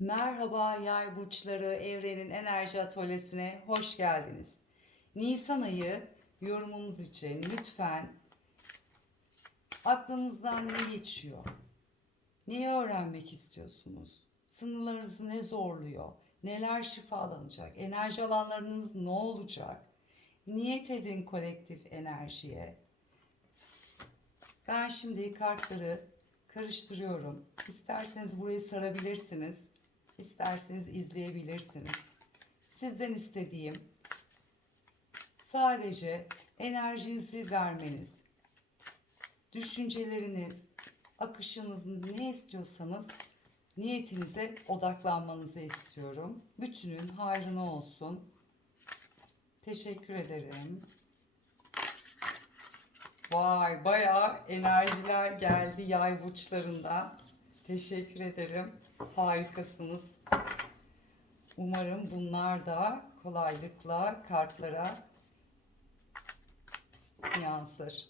Merhaba yay burçları evrenin enerji atölyesine hoş geldiniz. Nisan ayı yorumumuz için lütfen aklınızdan ne geçiyor? Neyi öğrenmek istiyorsunuz? Sınırlarınızı ne zorluyor? Neler şifalanacak? Enerji alanlarınız ne olacak? Niyet edin kolektif enerjiye. Ben şimdi kartları karıştırıyorum. İsterseniz burayı sarabilirsiniz. İsterseniz izleyebilirsiniz. Sizden istediğim sadece enerjinizi vermeniz, düşünceleriniz, akışınız ne istiyorsanız niyetinize odaklanmanızı istiyorum. Bütünün hayrına olsun. Teşekkür ederim. Vay bayağı enerjiler geldi yay burçlarından. Teşekkür ederim. Harikasınız. Umarım bunlar da kolaylıkla kartlara yansır.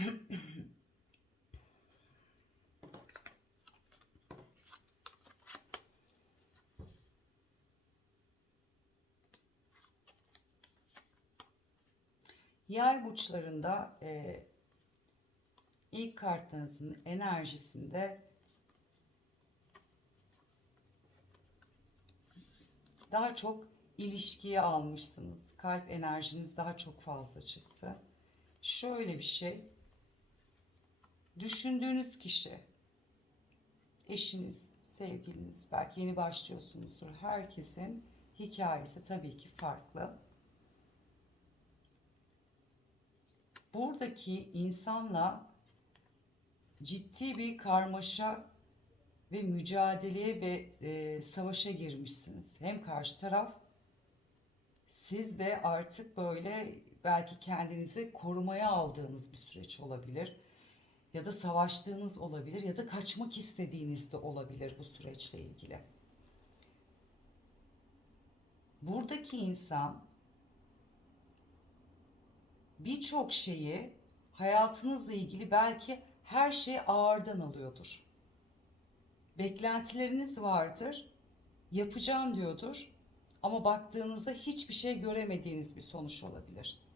Yay burçlarında e, ilk kartınızın enerjisinde daha çok ilişkiye almışsınız. Kalp enerjiniz daha çok fazla çıktı. Şöyle bir şey. Düşündüğünüz kişi, eşiniz, sevgiliniz, belki yeni başlıyorsunuzdur. Herkesin hikayesi tabii ki farklı. buradaki insanla ciddi bir karmaşa ve mücadeleye ve e, savaşa girmişsiniz. Hem karşı taraf siz de artık böyle belki kendinizi korumaya aldığınız bir süreç olabilir. Ya da savaştığınız olabilir ya da kaçmak istediğiniz de olabilir bu süreçle ilgili. Buradaki insan birçok şeyi hayatınızla ilgili belki her şey ağırdan alıyordur. Beklentileriniz vardır, yapacağım diyordur ama baktığınızda hiçbir şey göremediğiniz bir sonuç olabilir.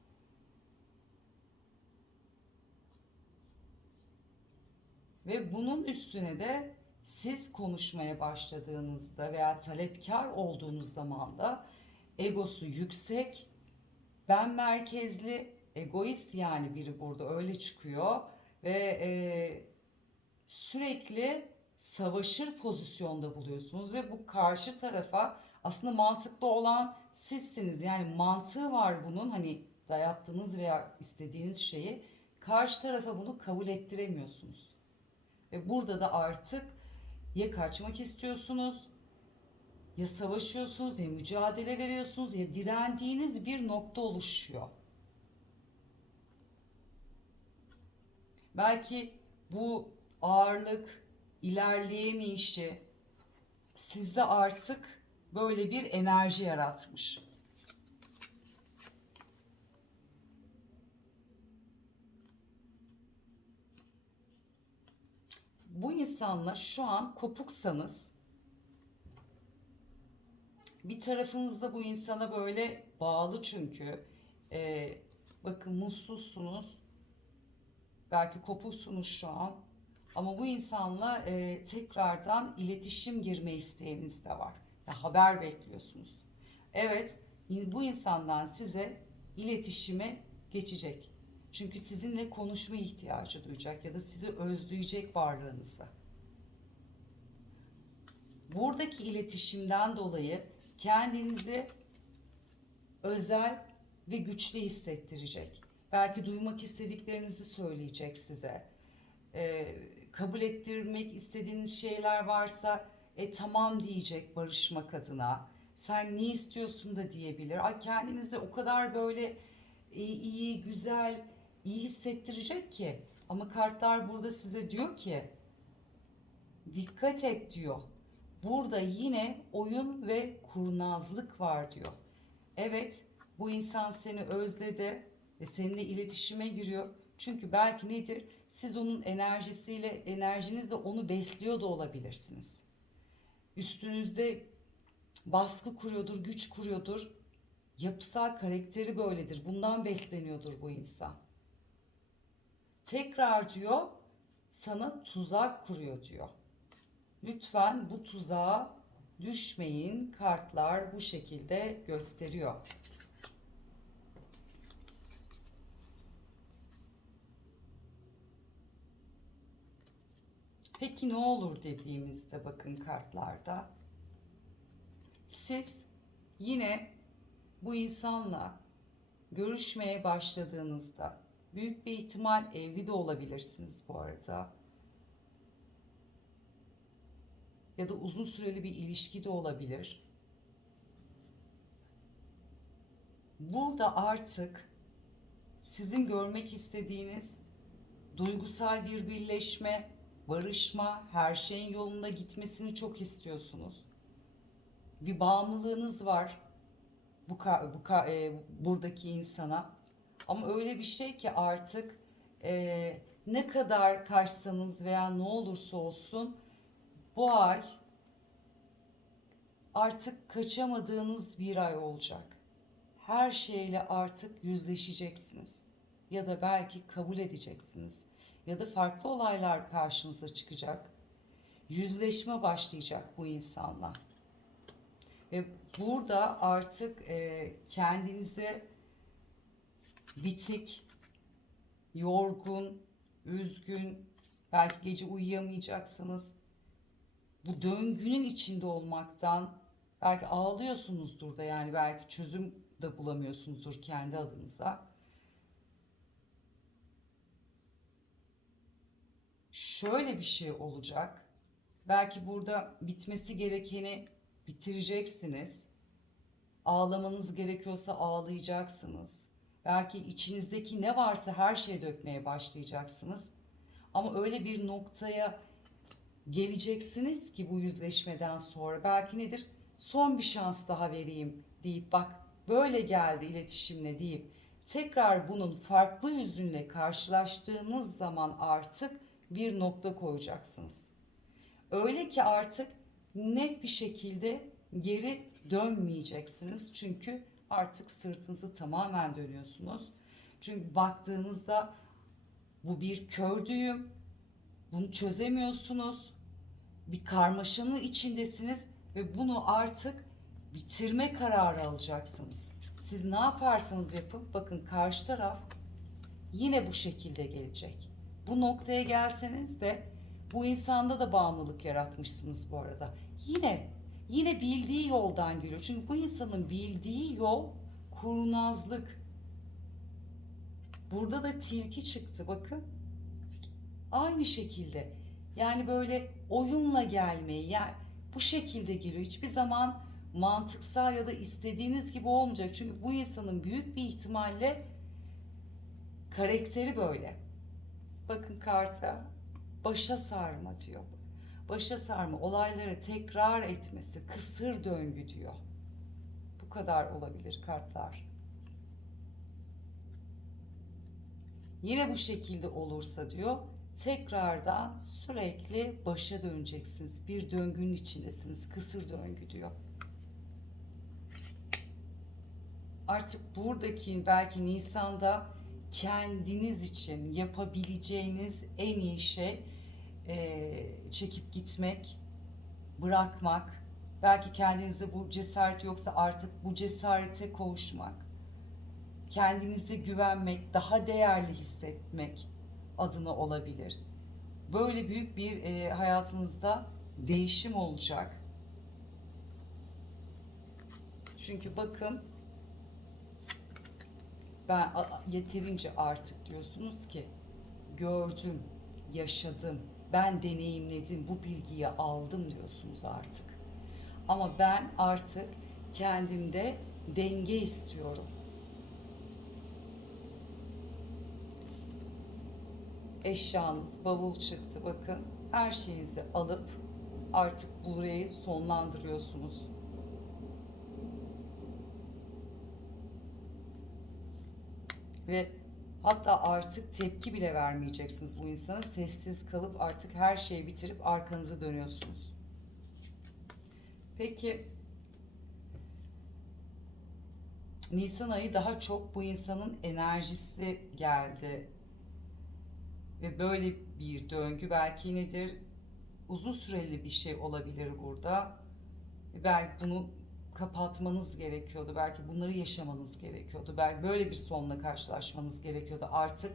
Ve bunun üstüne de siz konuşmaya başladığınızda veya talepkar olduğunuz zaman da egosu yüksek, ben merkezli, egoist yani biri burada öyle çıkıyor ve e, sürekli savaşır pozisyonda buluyorsunuz ve bu karşı tarafa aslında mantıklı olan sizsiniz. Yani mantığı var bunun hani dayattığınız veya istediğiniz şeyi karşı tarafa bunu kabul ettiremiyorsunuz. Ve burada da artık ya kaçmak istiyorsunuz ya savaşıyorsunuz ya mücadele veriyorsunuz ya direndiğiniz bir nokta oluşuyor. Belki bu ağırlık, ilerleyemeyişi sizde artık böyle bir enerji yaratmış. Bu insanla şu an kopuksanız bir tarafınızda bu insana böyle bağlı çünkü Ee, bakın mutsuzsunuz belki kopuksunuz şu an ama bu insanla e, tekrardan iletişim girme isteğiniz de var. Ya, haber bekliyorsunuz. Evet, bu insandan size iletişime geçecek. Çünkü sizinle konuşma ihtiyacı duyacak ya da sizi özleyecek varlığınızı. Buradaki iletişimden dolayı kendinizi özel ve güçlü hissettirecek. Belki duymak istediklerinizi söyleyecek size. Ee, kabul ettirmek istediğiniz şeyler varsa e tamam diyecek barışmak adına. Sen ne istiyorsun da diyebilir. Ay kendinizi o kadar böyle iyi, iyi, güzel, iyi hissettirecek ki. Ama kartlar burada size diyor ki dikkat et diyor. Burada yine oyun ve kurnazlık var diyor. Evet bu insan seni özledi ve seninle iletişime giriyor. Çünkü belki nedir? Siz onun enerjisiyle, enerjinizle onu besliyor da olabilirsiniz. Üstünüzde baskı kuruyordur, güç kuruyordur. Yapısal karakteri böyledir. Bundan besleniyordur bu insan. Tekrar diyor sana tuzak kuruyor diyor. Lütfen bu tuzağa düşmeyin. Kartlar bu şekilde gösteriyor. Peki ne olur dediğimizde bakın kartlarda siz yine bu insanla görüşmeye başladığınızda büyük bir ihtimal evli de olabilirsiniz bu arada. Ya da uzun süreli bir ilişki de olabilir. Burada artık sizin görmek istediğiniz duygusal bir birleşme, barışma, her şeyin yolunda gitmesini çok istiyorsunuz. Bir bağımlılığınız var bu, bu e, buradaki insana. Ama öyle bir şey ki artık e, ne kadar kaçsanız veya ne olursa olsun bu ay artık kaçamadığınız bir ay olacak. Her şeyle artık yüzleşeceksiniz ya da belki kabul edeceksiniz ya da farklı olaylar karşınıza çıkacak. Yüzleşme başlayacak bu insanla. Ve burada artık e, kendinizi bitik, yorgun, üzgün, belki gece uyuyamayacaksınız. Bu döngünün içinde olmaktan belki ağlıyorsunuzdur da yani belki çözüm de bulamıyorsunuzdur kendi adınıza. Şöyle bir şey olacak. Belki burada bitmesi gerekeni bitireceksiniz. Ağlamanız gerekiyorsa ağlayacaksınız. Belki içinizdeki ne varsa her şeyi dökmeye başlayacaksınız. Ama öyle bir noktaya geleceksiniz ki bu yüzleşmeden sonra belki nedir? Son bir şans daha vereyim deyip bak böyle geldi iletişimle deyip tekrar bunun farklı yüzünle karşılaştığınız zaman artık bir nokta koyacaksınız. Öyle ki artık net bir şekilde geri dönmeyeceksiniz. Çünkü artık sırtınızı tamamen dönüyorsunuz. Çünkü baktığınızda bu bir kör düğüm. Bunu çözemiyorsunuz. bir karmaşanın içindesiniz ve bunu artık bitirme kararı alacaksınız. Siz ne yaparsanız yapın bakın karşı taraf yine bu şekilde gelecek. Bu noktaya gelseniz de bu insanda da bağımlılık yaratmışsınız bu arada. Yine yine bildiği yoldan geliyor. Çünkü bu insanın bildiği yol kurnazlık. Burada da tilki çıktı bakın. Aynı şekilde. Yani böyle oyunla gelmeyi yani bu şekilde geliyor. Hiçbir zaman mantıksal ya da istediğiniz gibi olmayacak. Çünkü bu insanın büyük bir ihtimalle karakteri böyle. Bakın karta başa sarma diyor. Başa sarma olayları tekrar etmesi, kısır döngü diyor. Bu kadar olabilir kartlar. Yine bu şekilde olursa diyor tekrardan sürekli başa döneceksiniz. Bir döngünün içindesiniz. Kısır döngü diyor. Artık buradaki belki Nisan'da kendiniz için yapabileceğiniz en iyi şey eee, çekip gitmek, bırakmak. Belki kendinizde bu cesaret yoksa artık bu cesarete kavuşmak. Kendinize güvenmek, daha değerli hissetmek adına olabilir. Böyle büyük bir eee, hayatınızda değişim olacak. Çünkü bakın ben yeterince artık diyorsunuz ki gördüm, yaşadım, ben deneyimledim, bu bilgiyi aldım diyorsunuz artık. Ama ben artık kendimde denge istiyorum. Eşyanız, bavul çıktı bakın. Her şeyinizi alıp artık burayı sonlandırıyorsunuz. Ve hatta artık tepki bile vermeyeceksiniz bu insana. Sessiz kalıp artık her şeyi bitirip arkanızı dönüyorsunuz. Peki Nisan ayı daha çok bu insanın enerjisi geldi. Ve böyle bir döngü belki nedir? Uzun süreli bir şey olabilir burada. Belki bunu kapatmanız gerekiyordu. Belki bunları yaşamanız gerekiyordu. Belki böyle bir sonla karşılaşmanız gerekiyordu artık.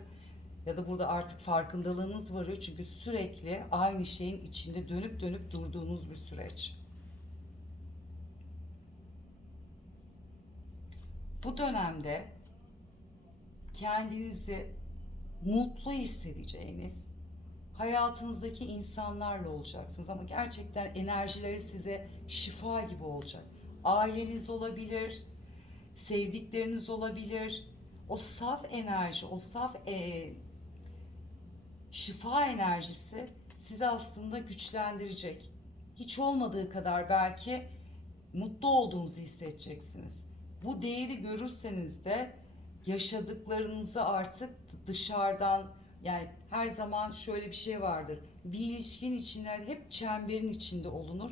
Ya da burada artık farkındalığınız varıyor. Çünkü sürekli aynı şeyin içinde dönüp dönüp durduğunuz bir süreç. Bu dönemde kendinizi mutlu hissedeceğiniz hayatınızdaki insanlarla olacaksınız ama gerçekten enerjileri size şifa gibi olacak. Aileniz olabilir, sevdikleriniz olabilir. O saf enerji, o saf e, şifa enerjisi sizi aslında güçlendirecek. Hiç olmadığı kadar belki mutlu olduğunuzu hissedeceksiniz. Bu değeri görürseniz de yaşadıklarınızı artık dışarıdan yani her zaman şöyle bir şey vardır. Bir ilişkin içinde hep çemberin içinde olunur.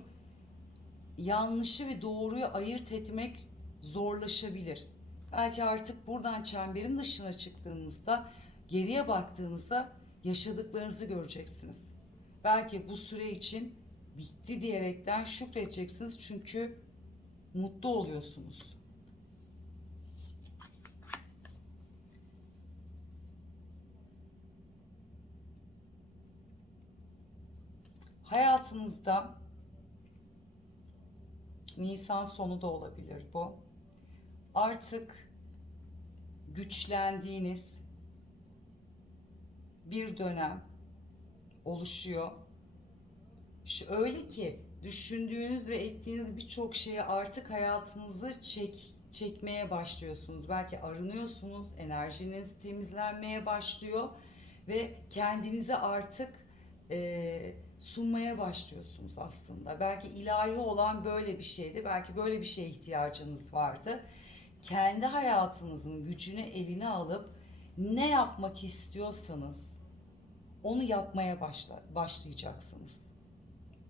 Yanlışı ve doğruyu ayırt etmek zorlaşabilir. Belki artık buradan çemberin dışına çıktığınızda, geriye baktığınızda yaşadıklarınızı göreceksiniz. Belki bu süre için bitti diyerekten şükredeceksiniz çünkü mutlu oluyorsunuz. Hayatınızda Nisan sonu da olabilir bu. Artık güçlendiğiniz bir dönem oluşuyor. Şu öyle ki düşündüğünüz ve ettiğiniz birçok şeyi artık hayatınızı çek çekmeye başlıyorsunuz. Belki arınıyorsunuz, enerjiniz temizlenmeye başlıyor ve kendinizi artık eee sunmaya başlıyorsunuz aslında. Belki ilahi olan böyle bir şeydi. Belki böyle bir şeye ihtiyacınız vardı. Kendi hayatınızın gücünü eline alıp ne yapmak istiyorsanız onu yapmaya başla, başlayacaksınız.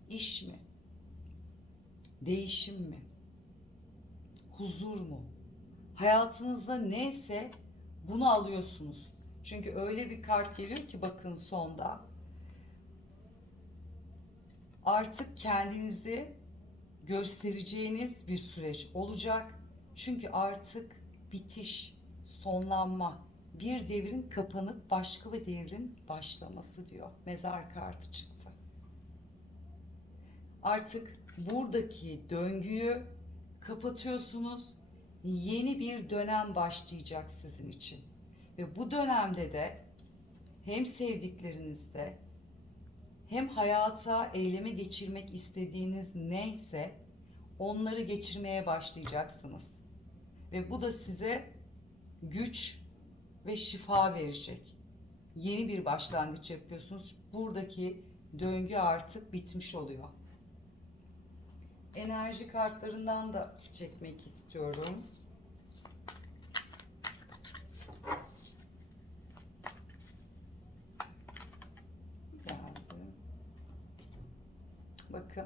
İş mi? Değişim mi? Huzur mu? Hayatınızda neyse bunu alıyorsunuz. Çünkü öyle bir kart geliyor ki bakın sonda artık kendinizi göstereceğiniz bir süreç olacak. Çünkü artık bitiş, sonlanma, bir devrin kapanıp başka bir devrin başlaması diyor. Mezar kartı çıktı. Artık buradaki döngüyü kapatıyorsunuz. Yeni bir dönem başlayacak sizin için. Ve bu dönemde de hem sevdiklerinizde hem hayata eyleme geçirmek istediğiniz neyse onları geçirmeye başlayacaksınız. Ve bu da size güç ve şifa verecek. Yeni bir başlangıç yapıyorsunuz. Buradaki döngü artık bitmiş oluyor. Enerji kartlarından da çekmek istiyorum. Geldi. Bakın.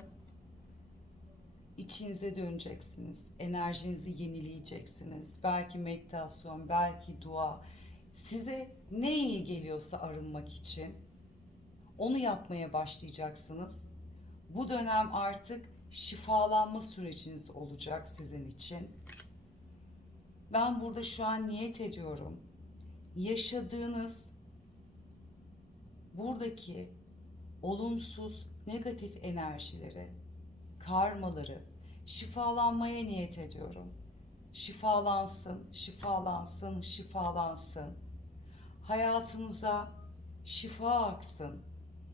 İçinize döneceksiniz. Enerjinizi yenileyeceksiniz. Belki meditasyon, belki dua. Size ne iyi geliyorsa arınmak için onu yapmaya başlayacaksınız. Bu dönem artık şifalanma süreciniz olacak sizin için. Ben burada şu an niyet ediyorum. Yaşadığınız buradaki olumsuz, negatif enerjileri, karmaları şifalanmaya niyet ediyorum. Şifalansın, şifalansın, şifalansın. Hayatınıza şifa aksın.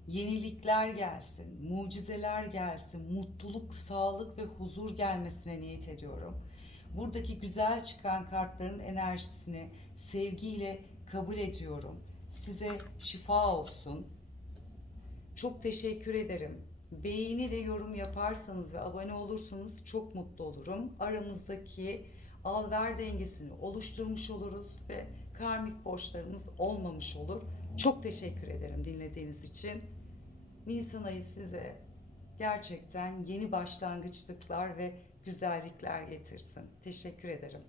Yenilikler gelsin, mucizeler gelsin, mutluluk, sağlık ve huzur gelmesine niyet ediyorum. Buradaki güzel çıkan kartların enerjisini sevgiyle kabul ediyorum. Size şifa olsun. Çok teşekkür ederim. Beğeni ve yorum yaparsanız ve abone olursanız çok mutlu olurum. Aramızdaki al ver dengesini oluşturmuş oluruz ve karmik borçlarımız olmamış olur. Çok teşekkür ederim dinlediğiniz için. Nisan ayı size gerçekten yeni başlangıçlıklar ve güzellikler getirsin. Teşekkür ederim.